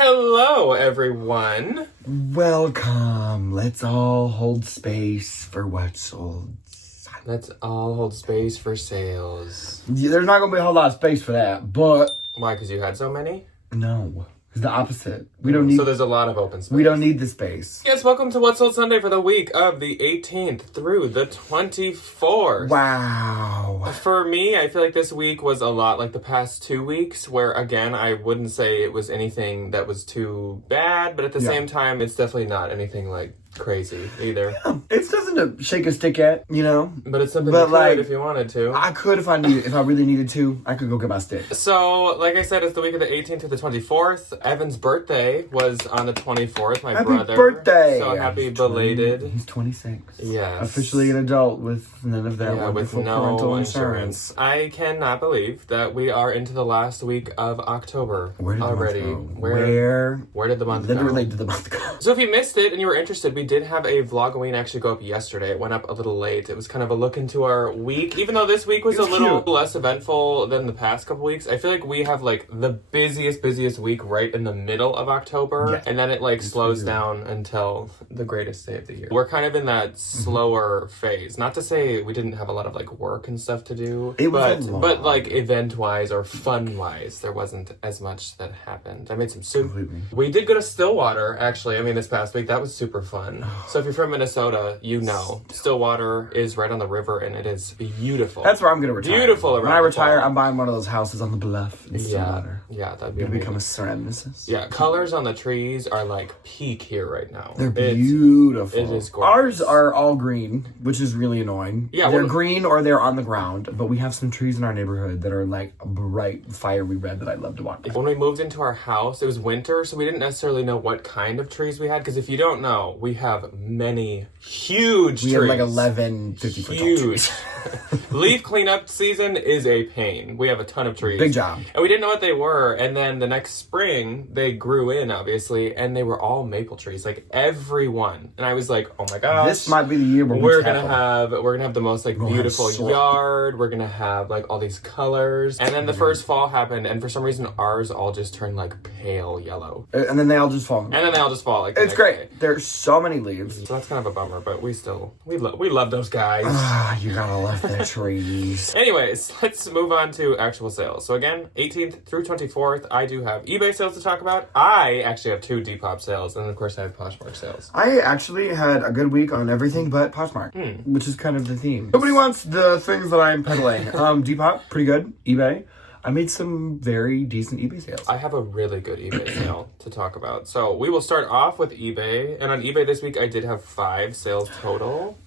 Hello, everyone. Welcome. Let's all hold space for what's sold. Let's all hold space for sales. Yeah, there's not going to be a whole lot of space for that, but... Why, because you had so many? No. It's the opposite. We don't need... So there's a lot of open space. We don't need the space. Yes, welcome to What's Sold Sunday for the week of the 18th through the 24th. Wow. For me, I feel like this week was a lot like the past 2 weeks, where, again, I wouldn't say it was anything that was too bad, but at the same time, it's definitely not anything, like, crazy either. Yeah, it's nothing to shake a stick at, you know? But it's something you could if you wanted to. I could if I really needed to. I could go get my stick. So, like I said, it's the week of the 18th to the 24th. Evan's birthday was on the 24th, my brother. Happy birthday! So happy belated. He's 26. Yes. Officially an adult with none of that wonderful with no parental insurance. I cannot believe that we are into the last week of October already. The month go? Where did the month Literally go? did the month go. So if you missed it and you were interested, we did have a Vlogoween actually go up yesterday. It went up a little late. It was kind of a look into our week. Even though this week was a little less eventful than the past couple weeks, I feel like we have like the busiest week right in the middle of October. Yeah. And then it like slows down until the greatest day of the year. We're kind of in that slower phase. Not to say we didn't have a lot of like work and stuff to do. But like event-wise or fun-wise, there wasn't as much that happened. I made some soup. Completely. We did go to Stillwater, actually. I mean, this past week. That was super fun. So if you're from Minnesota, you know. Stillwater is right on the river, and it is beautiful. That's where I'm going to retire. Beautiful around When I retire, I'm buying one of those houses on the bluff in Stillwater. Yeah, that'd be I'm going to amazing. become a ceramicist. Yeah, colors on the trees are like peak here right now. They're beautiful. It is gorgeous. Ours are all green, which is really annoying. Yeah, they're green or they're on the ground, but we have some trees in our neighborhood that are like bright, fiery red that I love to watch. When we moved into our house, it was winter, so we didn't necessarily know what kind of trees we had, because if you don't know, we have many huge trees. We have like 11 50-foot tall trees. Leaf cleanup season is a pain. We have a ton of trees. Big job. And we didn't know what they were, and then the next spring, they grew in, obviously, and they were all maple trees, like every one. And I was like, oh my gosh. This might be the year where we're gonna have the most like beautiful have yard. We're gonna have like all these colors. And then the first fall happened, and for some reason ours all just turned like pale yellow. And then they all just fall. Like it's great. Day. There's so many leaves. So that's kind of a bummer, but we love those guys. You gotta love their trees. Anyways, let's move on to actual sales. So again, 18th through 24th, I do have eBay sales to talk about. I actually have 2 Depop sales, and of course I have Poshmark sales. I actually had a good week on everything but Poshmark, which is kind of the theme. Nobody wants the things that I'm peddling. Depop, pretty good. eBay. I made some very decent eBay sales. I have a really good eBay sale to talk about. So we will start off with eBay. And on eBay this week, I did have 5 sales total.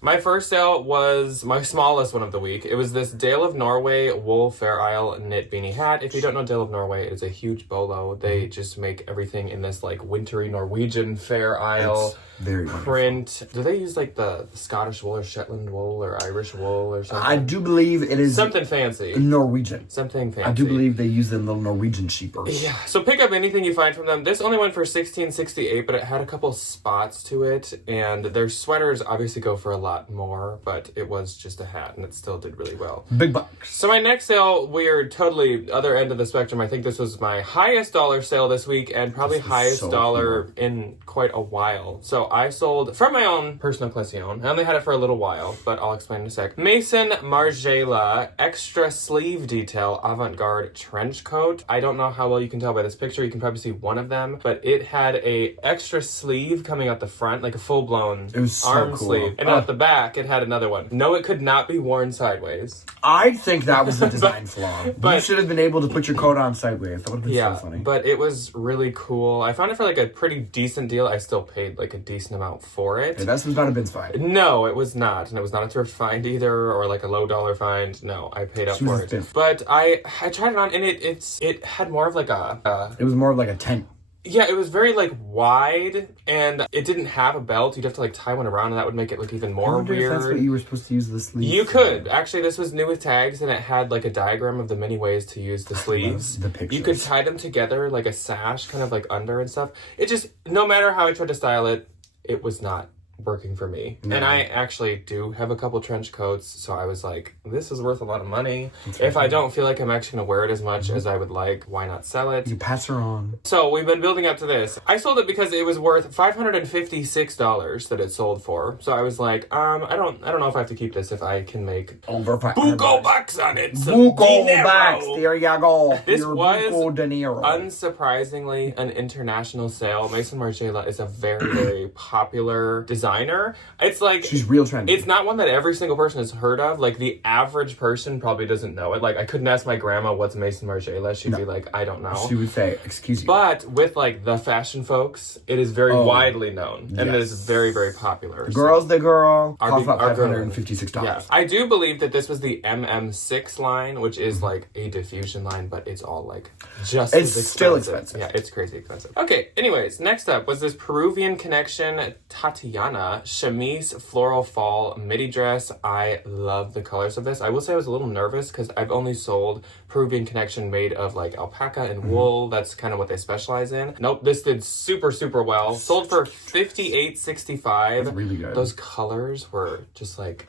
My first sale was my smallest one of the week. It was this Dale of Norway wool Fair Isle knit beanie hat. If you don't know Dale of Norway, it is a huge bolo. They just make everything in this like wintry Norwegian Fair Isle very print. Do they use like the Scottish wool or Shetland wool or Irish wool or something? I do believe it is something fancy. Norwegian. Something fancy. I do believe they use the little Norwegian sheepers. Yeah. So pick up anything you find from them. This only went for $16.68, but it had a couple spots to it, and their sweaters obviously go for a lot more, but it was just a hat and it still did really well. Big bucks. So my next sale, we're totally other end of the spectrum. I think this was my highest dollar sale this week, and probably highest dollar in quite a while. So I sold from my own personal collection. I only had it for a little while, but I'll explain in a sec. Mason Margiela extra sleeve detail avant-garde trench coat. I don't know how well you can tell by this picture. You can probably see one of them, but it had a extra sleeve coming out the front, like a full-blown arm sleeve. And out the back, it had another one. No, it could not be worn sideways. I think that was a design flaw. But you should have been able to put your coat on sideways. That would have been so funny. But it was really cool. I found it for like a pretty decent deal. I still paid like a decent amount for it. Yeah, that's not a bin's find. No, it was not. And it was not a thrift find either, or like a low dollar find. No, I paid up for it. But I tried it on, and it had more of like a... it was more of like a tent. Yeah, it was very like wide, and it didn't have a belt. You'd have to like tie one around, and that would make it look even more weird. If that's what you were supposed to use the sleeves. You could. Actually, this was new with tags, and it had like a diagram of the many ways to use the sleeves. The pictures. You could tie them together like a sash, kind of like under and stuff. It just, no matter how I tried to style it, it was not working for me. No. And I actually do have a couple trench coats, so I was like, this is worth a lot of money. If I don't feel like I'm actually gonna wear it as much as I would like, why not sell it? You pass her on. So we've been building up to this. I sold it because it was worth $556 that it sold for. So I was like, I don't know if I have to keep this if I can make over buco bucks on it. Buco bucks. There you go. This Your was Buco de Niro. unsurprisingly an international sale. Maison Margiela is a very, very popular designer. It's like she's real trendy. It's not one that every single person has heard of. Like the average person probably doesn't know it. Like I couldn't ask my grandma what's Maison Margiela. She'd be like, I don't know. She would say, excuse you. But with like the fashion folks, it is very widely known and it is very, very popular. The girl's the girl. Cost about our $556. Yeah. I do believe that this was the MM6 line, which is like a diffusion line, but it's all like just as expensive. Still expensive. Yeah, it's crazy expensive. Okay, anyways, next up was this Peruvian Connection Tatiana chemise floral fall midi dress. I love the colors of this. I will say I was a little nervous because I've only sold Peruvian Connection made of like alpaca and wool. That's kind of what they specialize in. Nope, this did super, super well. Sold for $58.65. That's really good. Those colors were just like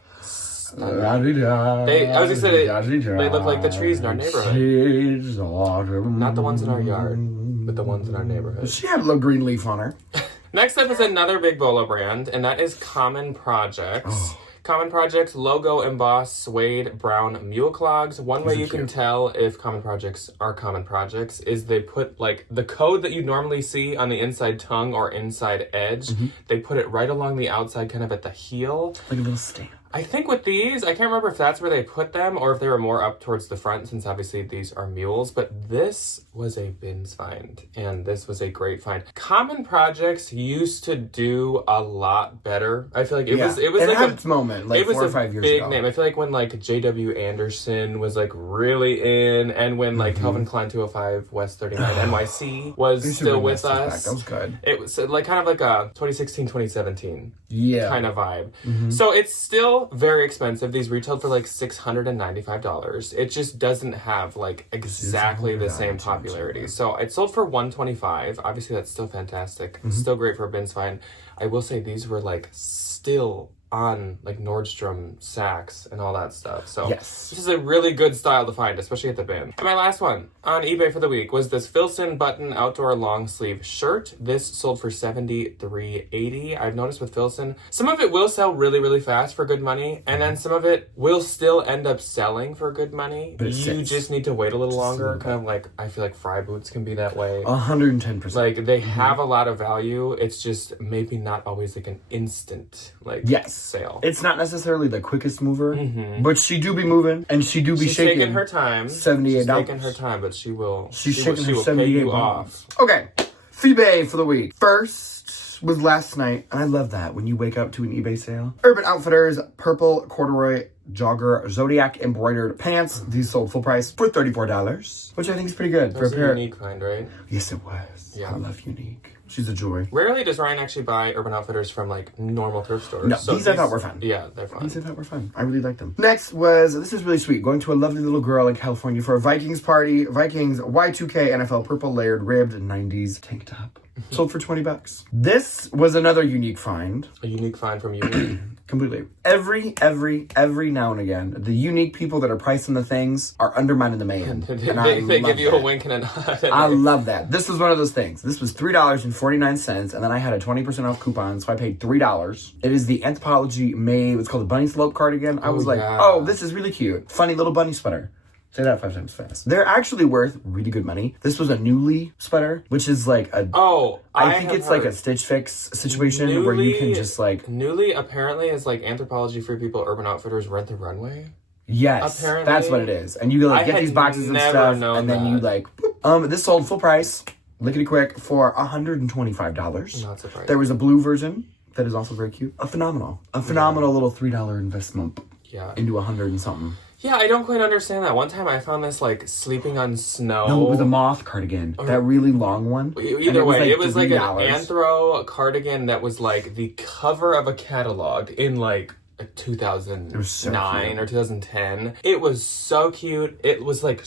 I was gonna say they look like the trees in our neighborhood. Not the ones in our yard, but the ones in our neighborhood. She had a little green leaf on her. Next up is another big Bolo brand, and that is Common Projects. Common Projects logo embossed suede brown mule clogs. One way you can tell if Common Projects are Common Projects is they put like the code that you normally see on the inside tongue or inside edge. They put it right along the outside, kind of at the heel. Like a little stamp. I think with these, I can't remember if that's where they put them or if they were more up towards the front since obviously these are mules, but this was a bins find and this was a great find. Common Projects used to do a lot better. I feel like it was it like had its moment like 4 or 5 years big ago. name. I feel like when like J.W. Anderson was like really in and when like Calvin Klein 205 West 39 NYC was still with us. That was good. It was like kind of like a 2016, 2017 kind of vibe. So it's still very expensive. These retailed for like $695. It just doesn't have like exactly the same popularity. So it sold for $125. Obviously that's still fantastic. Still great for a bins find. I will say these were like still on like Nordstrom, Saks, and all that stuff. So this is a really good style to find, especially at the bin. And my last one on eBay for the week was this Filson button outdoor long sleeve shirt. This sold for $73.80. I've noticed with Filson, some of it will sell really, really fast for good money, and then some of it will still end up selling for good money. But you just need to wait a little longer. Kind of like, I feel like Fry boots can be that way. 110%. Like they have a lot of value. It's just maybe not always like an instant like sale. It's not necessarily the quickest mover, but she do be moving and she do be She's shaking. taking her time. $78. She's taking her time, but she will. She's she shaking will her pay you $78 off. Okay, eBay for the week. First was last night, and I love that when you wake up to an eBay sale. Urban Outfitters purple corduroy jogger Zodiac embroidered pants. These sold full price for $34, which I think is pretty good for a pair. Unique find, right? Yes, it was. Yeah, I love Unique. She's a joy. Rarely does Ryan actually buy Urban Outfitters from like normal thrift stores. No, these I thought were fun. Yeah, they're fun. These I thought were fun. I really like them. Next was, this is really sweet, going to a lovely little girl in California for a Vikings party. Vikings Y2K NFL purple layered ribbed 90s tank top. Sold for $20. This was another unique find. A unique find from Unique. Completely. Every now and again, the unique people that are pricing the things are undermining the man. They give you a wink and a nod. I love that. This was one of those things. This was $3.49, and then I had a 20% off coupon, so I paid $3. It is the Anthropologie made, it's called a bunny slope cardigan. I was like, oh, this is really cute. Funny little bunny sweater. Say that 5 times fast. They're actually worth really good money. This was a Nuuly sweater, which is like a... I think it's like a Stitch Fix situation Nuuly, where you can just like... Nuuly apparently is like Anthropologie Free People, Urban Outfitters, Rent the Runway. Yes, apparently, that's what it is. And you like get these boxes and stuff, and then you like... this sold full price, lickety quick, for $125. Not surprised. There was a blue version that is also very cute. A phenomenal little $3 investment into 100 and something. Yeah, I don't quite understand that. One time I found this, like, sleeping on snow. No, it was a moth cardigan. That really long one. Either way, it was like an anthro cardigan that was, like, the cover of a catalog in, like, 2009 or 2010. It was so cute. It was, like,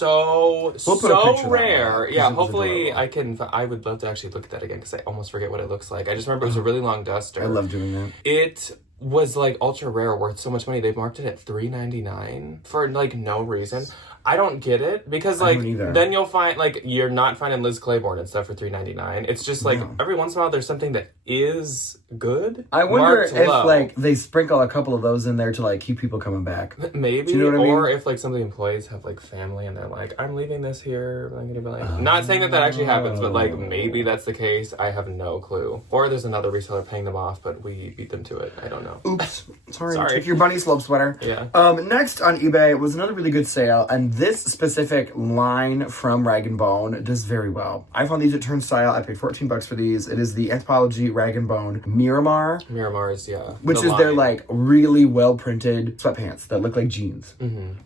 so put a picture rare. that Yeah, it was hopefully adorable. I would love to actually look at that again because I almost forget what it looks like. I just remember it was a really long duster. I love doing that. It was like ultra rare, worth so much money. They've marked it at $3.99 for like no reason. I don't get it because like then you'll find like you're not finding Liz Claiborne and stuff for $3.99. It's just like every once in a while there's something that is good. I wonder if low. like they sprinkle a couple of those in there to like keep people coming back. Maybe. Do you know what I mean? Or if like some of the employees have like family and they're like, I'm leaving this here. I'm gonna be like, not saying that actually happens, but like maybe that's the case. I have no clue. Or there's another reseller paying them off, but we beat them to it. I don't know. Oops. Sorry. Take your bunny slope sweater. Yeah. Next on eBay was another really good sale, and this specific line from Rag & Bone does very well. I found these at Turnstile. I paid $14 for these. It is the Anthropologie Rag & Bone Miramar. Miramars, yeah. Which is their like really well printed sweatpants that look like jeans.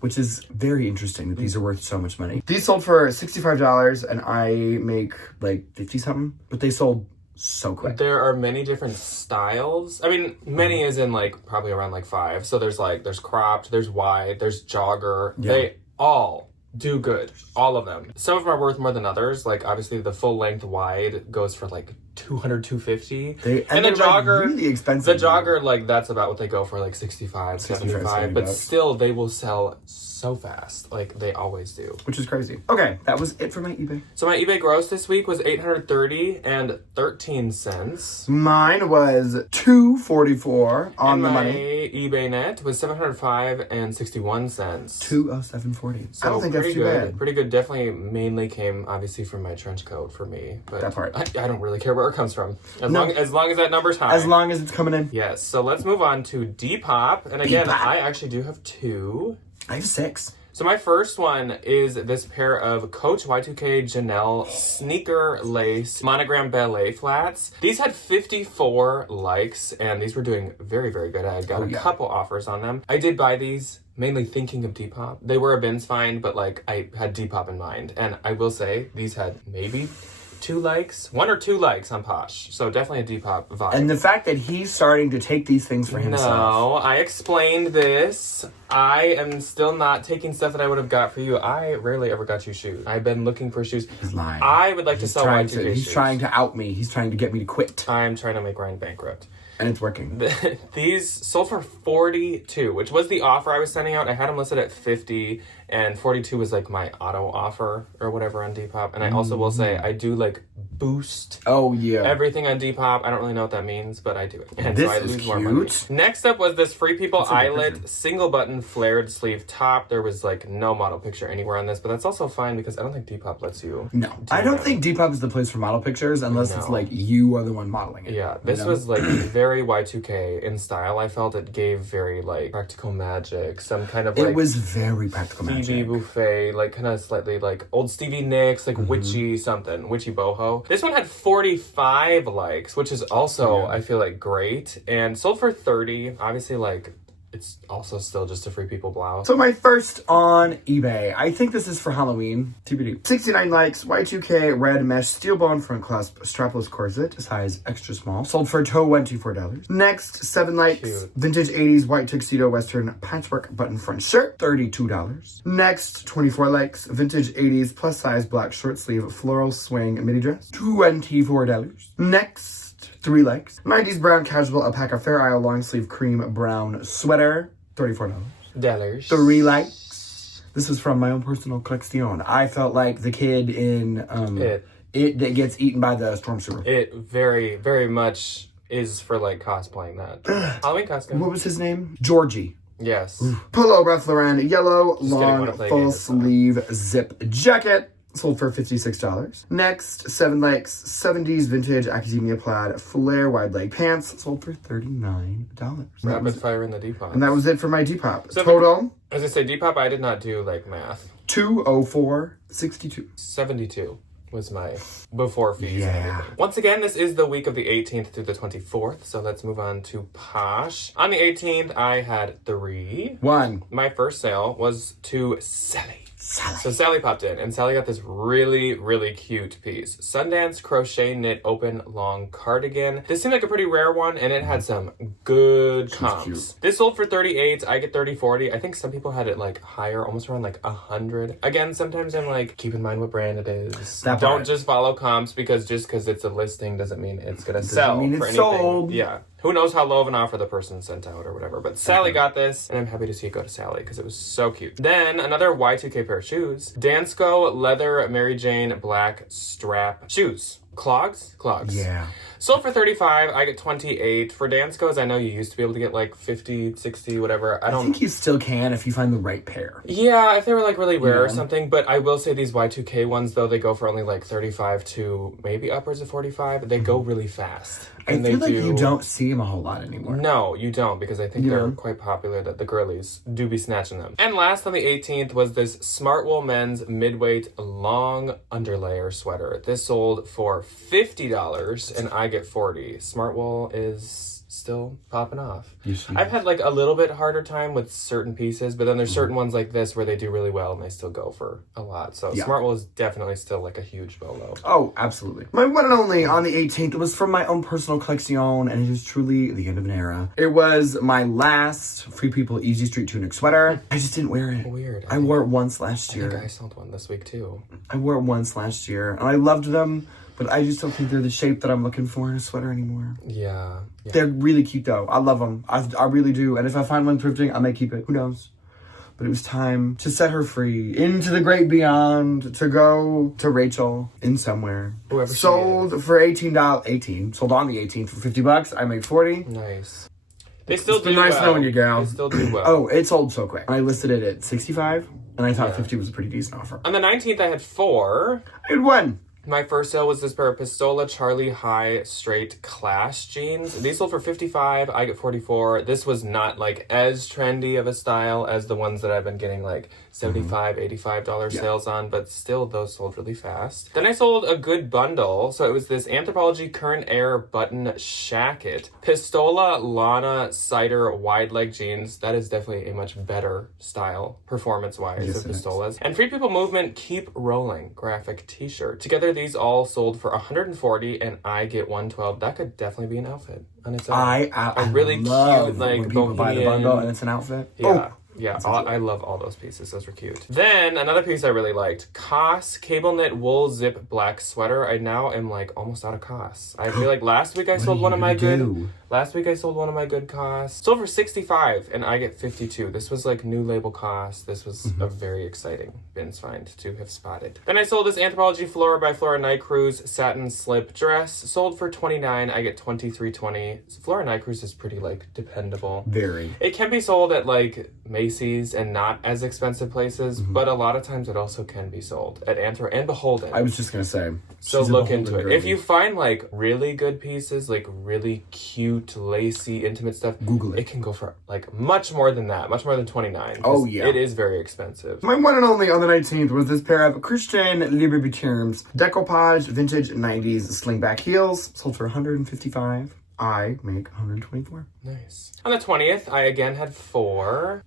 Which is very interesting that these are worth so much money. These sold for $65 and I make like 50 something, but they sold so quick. There are many different styles. I mean, many is in like probably around like 5. So there's cropped, there's wide, there's jogger. Yeah. They all do good. All of them. Some of them are worth more than others. Like obviously the full length wide goes for like $200, $250. And the jogger, like really expensive. The jogger, like that's about what they go for, like $65, $75. But still they will sell so fast. Like they always do. Which is crazy. Okay, that was it for my eBay. So my eBay gross this week was $830.13. Mine was $244 on and the money. My eBay net was $705.61. $207.40. So I don't think that's too bad. Pretty good. Definitely mainly came obviously from my trench coat for me. But that part. I don't really care where it comes from. As long as that number's high. As long as it's coming in. Yes. So let's move on to Depop. And again, I actually do have 2. I have 6. So my first one is this pair of Coach Y2K Janelle sneaker lace monogram ballet flats. These had 54 likes and these were doing very, very good. I got a couple offers on them. I did buy these mainly thinking of Depop. They were a bins find, but like I had Depop in mind. And I will say these had maybe 2 likes, 1 or 2 likes on Posh. So definitely a Depop vibe. And the fact that he's starting to take these things for himself. No, I explained this. I am still not taking stuff that I would have got for you. I rarely ever got you shoes. I've been looking for shoes. He's lying. I would like to sell Y2K shoes. He's trying to out me. He's trying to get me to quit. I'm trying to make Ryan bankrupt. And it's working. These sold for $42, which was the offer I was sending out. I had them listed at $50, and $42 was like my auto offer or whatever on Depop. And I also will say I do like boost. Oh yeah. Everything on Depop. I don't really know what that means, but I do it. And this so I is lose cute. more money. Next up was this Free People Eyelet single button flared sleeve top. There was like no model picture anywhere on this, but that's also fine because I don't think Depop lets you. No, I don't think Depop is the place for model pictures unless it's like you are the one modeling it. Yeah, this was like very Y2K in style. I felt it gave very like Practical Magic, some kind of like. It was very Practical Magic. Stevie Buffet, like kind of slightly like old Stevie Nicks, like witchy something, witchy boho. This one had 45 likes, which is also I feel like great, and sold for 30. Obviously, like it's also still just a Free People blouse. So my first on eBay, I think this is for Halloween, TBD. 69 likes, Y2K red mesh steel bone front clasp strapless corset, size extra small, sold for $24. Next, 7 likes, Cute. vintage 80s white tuxedo western patchwork button front shirt, $32. Next, 24 likes, vintage 80s plus size black short sleeve floral swing midi dress, $24. Next, 3 likes. 90s brown casual alpaca Fair Isle long sleeve cream brown sweater, $34. 3 likes. This is from my own personal collection. I felt like the kid in it that gets eaten by the storm sewer. It very, very much is for like cosplaying that. Halloween costume. What was his name? Georgie. Yes. Polo Ralph Lauren yellow Just long full sleeve zip jacket. Sold for $56. Next, 7 likes, 70s vintage academia plaid flare wide leg pants. Sold for $39. Rapid fire in the Depop. And that was it for my Depop. So total. As I say, Depop, I did not do like math. $204.62. 72 was my before fees. Yeah. And everything. Once again, this is the week of the 18th through the 24th. So let's move on to Posh. On the 18th, I had 3. 1. My first sale was to Sally. Sally. So Sally popped in, and Sally got this really, really cute piece. Sundance crochet knit open long cardigan. This seemed like a pretty rare one, and it had some good comps. This sold for 38. I get 30-40. I think some people had it like higher, almost around like 100. Again, sometimes I'm like, keep in mind what brand it is. Don't just follow comps because it's a listing doesn't mean it's gonna sell for anything. Sold. Yeah. Who knows how low of an offer the person sent out or whatever. But Sally got this, and I'm happy to see it go to Sally because it was so cute. Then another Y2K pair of shoes. Dansko leather Mary Jane black strap shoes. Clogs? Yeah. Sold for 35. I get 28. For Danskos, I know you used to be able to get like 50, 60, whatever. I think you still can if you find the right pair. Yeah, if they were like really rare or something. But I will say these Y2K ones, though, they go for only like 35 to maybe upwards of 45. They go really fast. I feel like you don't see them a whole lot anymore. No, you don't, because I think they're quite popular that the girlies do be snatching them. And last on the 18th was this Smartwool men's midweight long underlayer sweater. This sold for $50 and I get 40. Smartwool is still popping off. I've had like a little bit harder time with certain pieces, but then there's certain ones like this where they do really well and they still go for a lot. So Smartwool is definitely still like a huge bolo. Oh, absolutely. My one and only on the 18th was from my own personal collection, and it is truly the end of an era. It was my last Free People Easy Street tunic sweater. I just didn't wear it. Weird. I wore it once last year. I think I sold one this week too. I wore it once last year and I loved them. But I just don't think they're the shape that I'm looking for in a sweater anymore. Yeah. They're really cute, though. I love them. I really do. And if I find one thrifting, I may keep it. Who knows? But it was time to set her free into the great beyond, to go to Rachel in somewhere. Whoever sold for $18. Sold on the 18th for $50. I made 40. Nice. They still do nice well. knowing you, gal. They still do well. Oh, it sold so quick. I listed it at 65, and I thought 50 was a pretty decent offer. On the 19th, I had 4. I had 1. My first sale was this pair of Pistola Charlie High Straight Clash jeans. These sold for 55. I get 44. This was not like as trendy of a style as the ones that I've been getting like $75, $85 sales on, but still those sold really fast. Then I sold a good bundle. So it was this Anthropologie Current Air button shacket, Pistola Lana Cider wide leg jeans. That is definitely a much better style performance-wise of Pistolas. And Free People Movement Keep Rolling graphic t-shirt. Together these all sold for 140 and I get 112. That could definitely be an outfit on its own. I really love cute like when people buy the bundle and it's an outfit. Yeah. Yeah, I love all those pieces. Those were cute. Then, another piece I really liked. COS Cable Knit Wool Zip Black Sweater. I now am, like, almost out of COS. I feel like last week I sold one of my good... Last week I sold one of my good COS. Sold for 65 and I get 52. This was, like, new label COS. This was a very exciting bins find to have spotted. Then I sold this Anthropologie Flora by Flora Night Cruise satin slip dress. Sold for 29. I get 23.20. Flora Night Cruise is pretty, like, dependable. Very. It can be sold at, like, Macy's and not as expensive places, but a lot of times it also can be sold at Anthro and Beholden. I was just gonna say. So look into it. If you find like really good pieces, like really cute, lacy, intimate stuff, Google it. It can go for like much more than that, much more than 29. Oh yeah. It is very expensive. My one and only on the 19th was this pair of Christian Louboutin's decoupage vintage 90s slingback heels. Sold for 155. I make 124. Nice. On the 20th, I again had 4.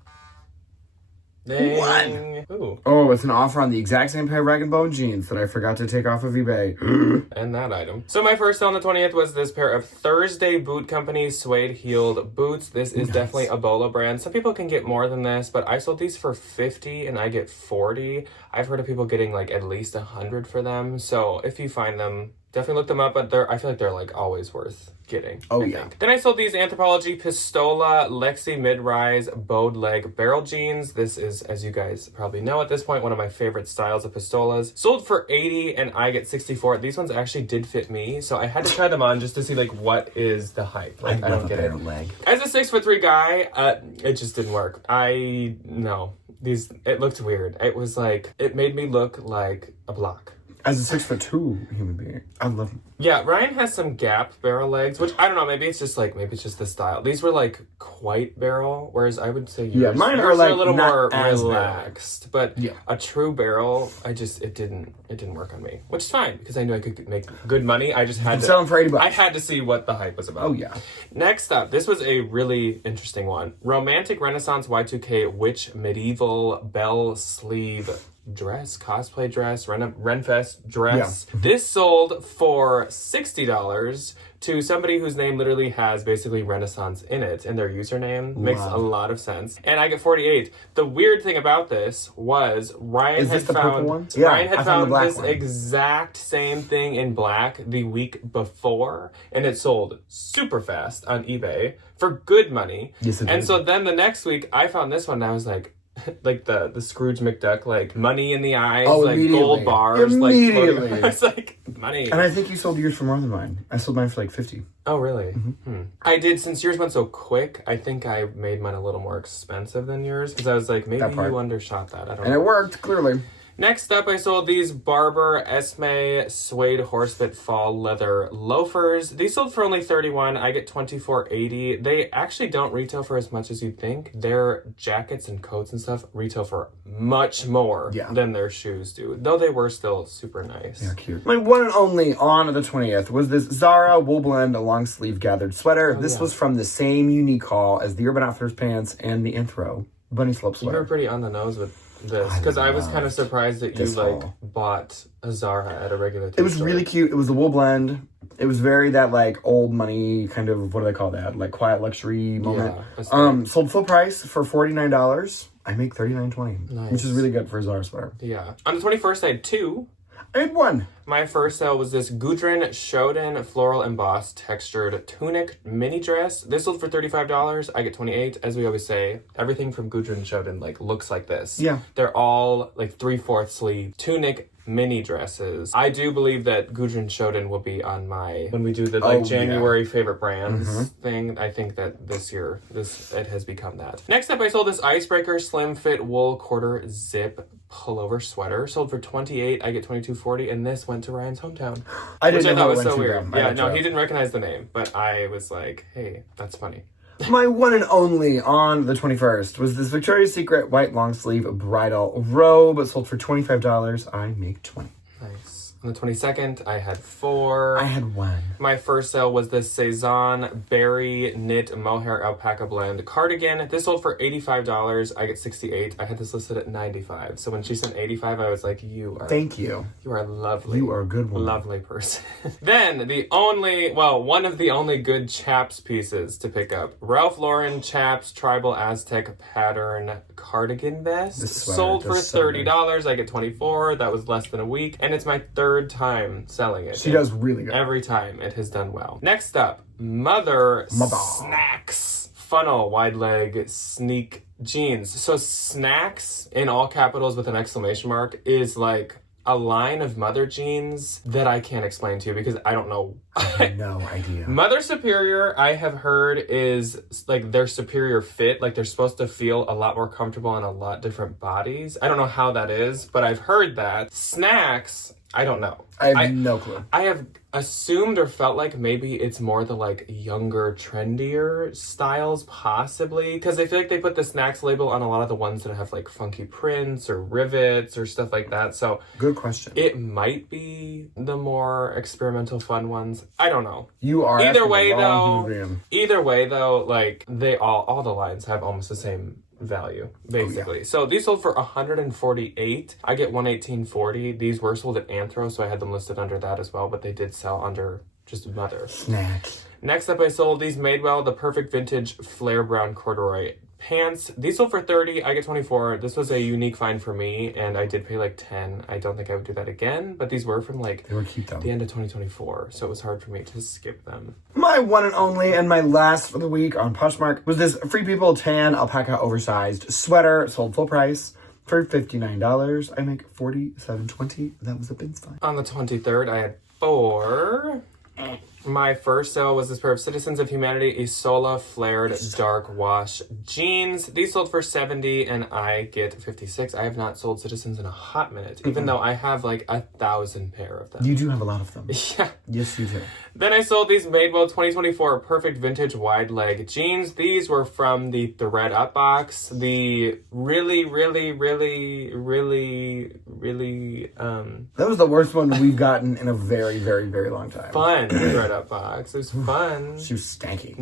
Dang. Ooh. Oh, it's an offer on the exact same pair of Rag & Bone jeans that I forgot to take off of eBay. And that item. So my first sale on the 20th was this pair of Thursday Boot Company suede heeled boots. This is definitely a Bolo brand. Some people can get more than this, but I sold these for 50 and I get 40. I've heard of people getting like at least 100 for them. So if you find them, definitely look them up, but I feel like they're like always worth getting. Oh, yeah. Then I sold these Anthropologie Pistola Lexi Mid-Rise Bowed Leg Barrel Jeans. This is, as you guys probably know at this point, one of my favorite styles of Pistolas. Sold for 80 and I get 64. These ones actually did fit me, so I had to try them on just to see like what is the hype. Like I don't get it. Leg. As a 6'3" guy, it just didn't work. It looked weird. It was like, it made me look like a block. As a 6'2" human being, I love them. Yeah, Ryan has some Gap barrel legs, which I don't know. Maybe it's just the style. These were like quite barrel, whereas I would say yours are like a little more relaxed. Barrel. But a true barrel, it didn't work on me, which is fine because I knew I could make good money. I just had to sell them for $80. I had to see what the hype was about. Oh yeah. Next up, this was a really interesting one: Romantic Renaissance Y2K Witch Medieval Bell Sleeve dress, cosplay dress, Renfest dress. Yeah. This sold for $60 to somebody whose name literally has basically Renaissance in it, and their username makes a lot of sense. And I get 48. The weird thing about this was Ryan had found this exact same thing in black the week before, and it sold super fast on eBay for good money. Yes, it and did. so then the next week I found this one and I was like, like the Scrooge McDuck, like money in the eyes, like gold bars, immediately. Like it's like money. And I think you sold yours for more than mine. I sold mine for like 50. Oh really? Mm-hmm. I did. Since yours went so quick, I think I made mine a little more expensive than yours because I was like, maybe you undershot that. I don't know. And it worked clearly. Next up, I sold these Barber Esme suede horsebit fall leather loafers. These sold for only $31. I get $24.80. They actually don't retail for as much as you'd think. Their jackets and coats and stuff retail for much more than their shoes do, though they were still super nice. Yeah, cute. My one and only on the 20th was this Zara wool blend long sleeve gathered sweater. This was from the same unique haul as the Urban Outfitters pants and the Anthro bunny slope sweater. You were pretty on the nose with this because I was kind of surprised that you bought a Zara at a regular It was really cute. It was the wool blend. It was very that like old money kind of, what do they call that, like quiet luxury moment. Sold full price for $49. I make $39.20, which is really good for a Zara sweater. Yeah. On the 21st, I had two. I had one. My first sale was this Gudrun Schoden floral embossed textured tunic mini dress. This sold for $35. I get $28. As we always say, everything from Gudrun Schoden like looks like this. Yeah. They're all like 3/4 sleeve tunic mini dresses. I do believe that Gudrun Schoden will be on my, when we do the January favorite brands thing. I think that this year it has become that. Next up, I sold this Icebreaker slim fit wool quarter zip pullover sweater. Sold for $28. I get $22.40, and this went to Ryan's hometown. I didn't know that was it went so to weird. them. Yeah, no, he didn't recognize the name, but I was like, hey, that's funny. My one and only on the 21st was this Victoria's Secret white long sleeve bridal robe. It sold for $25. I make $20. Nice. On the 22nd, I had 4. I had 1. My first sale was this Cezanne berry knit mohair alpaca blend cardigan. This sold for $85. I get $68. I had this listed at $95. So when she sent $85, I was like, thank you. You are lovely. You are a good one. Lovely person. Then one of the only good chaps pieces to pick up. Ralph Lauren chaps tribal Aztec pattern cardigan vest. Sold for $30. I get $24. That was less than a week. And it's my third time selling it. She does really good. Every time it has done well. Next up, Mother Snacks funnel wide leg sneak jeans. So Snacks in all capitals with an exclamation mark is like a line of Mother jeans that I can't explain to you because I don't know. I have no idea. Mother Superior, I have heard, is like their superior fit. Like they're supposed to feel a lot more comfortable on a lot different bodies. I don't know how that is, but I've heard that. Snacks, I don't know. I have no clue. I have assumed or felt like maybe it's more the like younger, trendier styles, possibly. Because I feel like they put the Snacks label on a lot of the ones that have like funky prints or rivets or stuff like that. So good question. It might be the more experimental, fun ones. I don't know. You are either way though, like they all the lines have almost the same value basically. So these sold for $148. I get $118.40. These were sold at Anthro, so I had them listed under that as well, but they did sell under just Mother Snacks. Next up, I sold these Madewell, the perfect vintage flare brown corduroy pants. These sold for $30. I get $24. This was a unique find for me, and I did pay like $10. I don't think I would do that again, but these were from like they were cute, though. The end of 2024, so it was hard for me to skip them. My one and only and my last for the week on Poshmark was this Free People tan alpaca oversized sweater. Sold full price for $59. I make $47.20. That was a big find. On the 23rd, I had 4. My first sale was this pair of Citizens of Humanity Isola flared dark wash jeans. These sold for $70 and I get $56. I have not sold Citizens in a hot minute, even though I have like 1,000 pair of them. You do have a lot of them. Yeah. Yes, you do. Then I sold these Madewell 2024 perfect vintage wide leg jeans. These were from the Thread Up box. The really that was the worst one we've gotten in a very, very, very long time. fun Thread Up box. It was fun. She was stanky.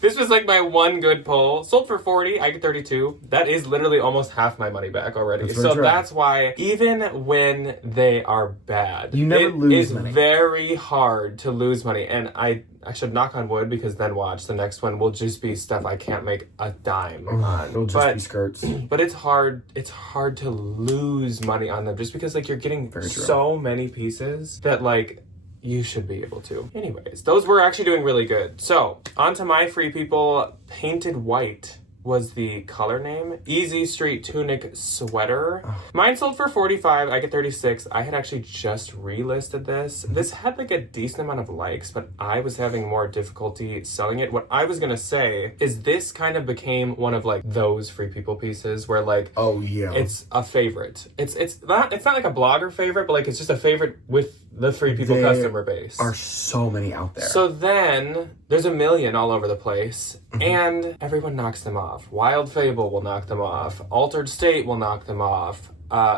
This was like my one good pull. Sold for $40, I get $32. That is literally almost half my money back already. So that's why even when they are bad, you never lose money. It is very hard to lose money. And I should knock on wood because then watch, the next one will just be stuff I can't make a dime on. It'll just be skirts. But it's hard to lose money on them just because like you're getting so many pieces that like you should be able to. Anyways, those were actually doing really good. So, on to my free people. Painted White was the color name. Easy Street Tunic Sweater. Mine sold for $45, I get $36. I had actually just relisted this. This had like a decent amount of likes, but I was having more difficulty selling it. What I was gonna say is this kind of became one of like those free people pieces where like, oh yeah, it's a favorite. It's not like a blogger favorite, but like it's just a favorite with the free people customer base. Are so many out there. So then there's a million all over the place and everyone knocks them off. Wild Fable will knock them off. Altered State will knock them off.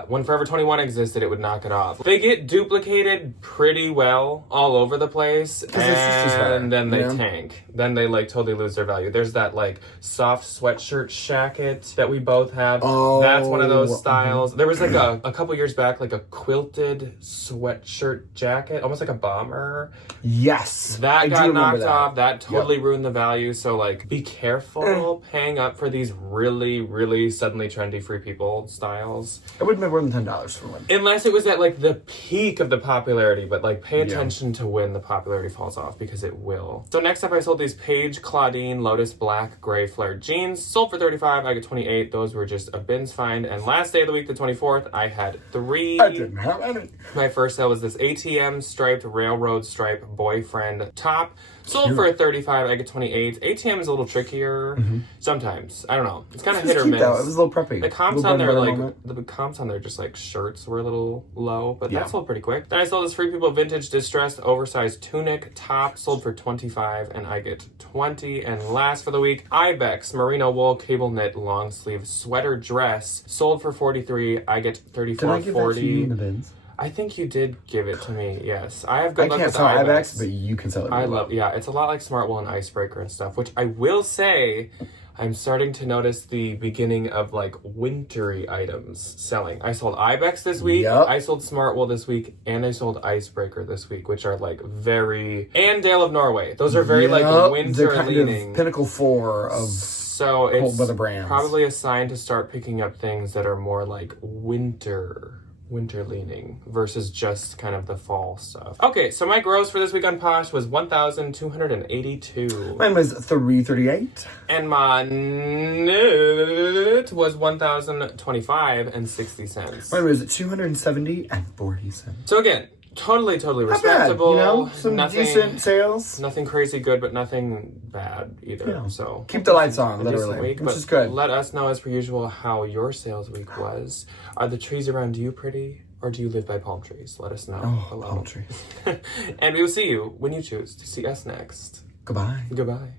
When Forever 21 existed, it would knock it off. They get duplicated pretty well all over the place, and then they tank. Then they like totally lose their value. There's that like soft sweatshirt jacket that we both have. Oh, that's one of those styles. There was like a couple years back, like a quilted sweatshirt jacket, almost like a bomber. Yes, that got knocked off. That totally ruined the value. So like, be careful paying up for these really suddenly trendy free people styles. It wouldn't be more than $10 for one. Unless it was at like the peak of the popularity, but like pay attention to when the popularity falls off because it will. So next up I sold these Paige Claudine Lotus Black Gray Flared jeans. Sold for $35, I get $28. Those were just a bins find. And last day of the week, the 24th, I had 3. I didn't have any. My first sale was this ATM striped railroad stripe boyfriend top. Sold for $35, I get $28. ATM is a little trickier sometimes. I don't know. It's kind of hit or miss. Though. It was a little preppy. The comps on there, like the comps on there, just like shirts were a little low, but that sold pretty quick. Then I sold this Free People vintage distressed oversized tunic top. Sold for $25, and I get $20. And last for the week, Ibex merino wool cable knit long sleeve sweater dress. Sold for $43, I get $34. Did I give that to you in the bins? I think you did give it to me, yes. I have good luck with I can't sell Ibex, but you can sell it. I love, it's a lot like Smartwool and Icebreaker and stuff, which I will say, I'm starting to notice the beginning of like wintry items selling. I sold Ibex this week, I sold Smartwool this week, and I sold Icebreaker this week, which are like very, and Dale of Norway. Those are very like winter kind leaning. Of pinnacle 4 of so it's brands. Probably a sign to start picking up things that are more like winter leaning versus just kind of the fall stuff. Okay, so my gross for this week on Posh was $1,282. Mine was $338. And my net was $1,025.60. Mine was $270.40. So again, totally respectable. Not bad, some decent sales. Nothing crazy good, but nothing bad either. So keep the lights on, literally, week, which is good. Let us know as per usual how your sales week was. Are the trees around you pretty, or do you live by palm trees? Let us know below. Palm trees. And we will see you when you choose to see us next. Goodbye. Goodbye.